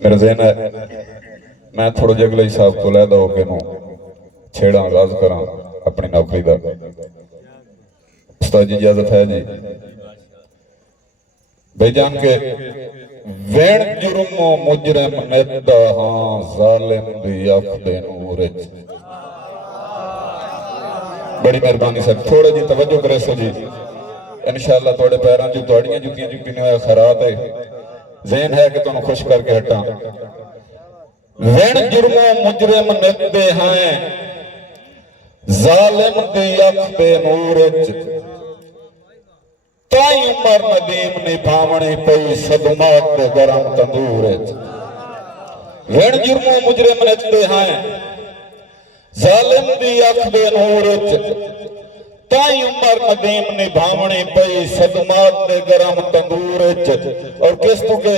मेरा जहन है मैं थोड़ा जगह हिसाब तो लैदा हो के छेड़ा आगाज करा अपनी नौकरी का। उस्ताद जी इजाजत है जी बेजान के वैन जुर्मो मुजरम नेदा हां जालिम दी अख दे नूर च। बड़ी मेहरबानी सर थोड़ा जी तवज्जो करे सो जी इंशाअल्लाह थोड़े पैरों च थोड़ियां जुतियां चुकी ने खराब है ज़हन है कि तुम खुश करके हटा। वैन जुर्मो मुजरम नेदे हैं जालिम दी अख दे नूर च। ताई उमर नदीम निभावनी पई सदमात दे गरम तंदूर च। वैन जुर्मो मुजरम नेदे हैं जालिम दी अख दे नूर च। ताई उमर नदीम निभावनी पई सदमात दे गरम तंदूर च। और किस तू के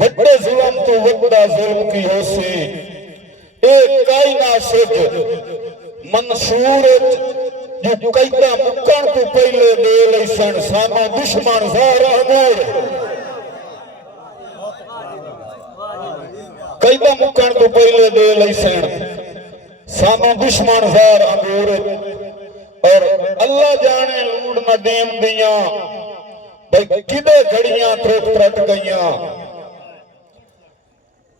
वड्डे जुल्म तो वड्डा जुल्म की होसी एक कायना सिज मंसूर जो कैदा मुकण तो पहले दे लैसन सानो दुश्मन सारा मोड़। कैदा मुकण तो पहले दे लैसन सानो दुश्मन जार अंगूर। और अल्लाह जाने लूड़ नदीम दिया भाई किदे घड़ियां त्रुट त्रट गईयां।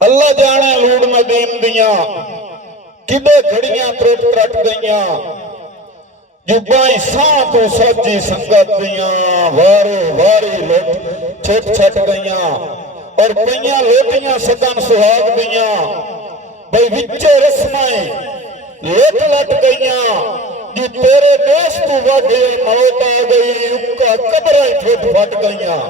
अल्लाह जाने लूड़ नदीम दिया किदे घड़ियां त्रुट त्रट गईयां। जुबाई सां तो सजी संगत दिया वारो वारी लुट छिट छट गईयां। और कईयां लोटियां सदन सुहाग दिया भाई विचे रस्माएं लट लट गईयां। जो तेरे देश तू वादे मौत आ गई उका कब्रें फुट फट गईयां।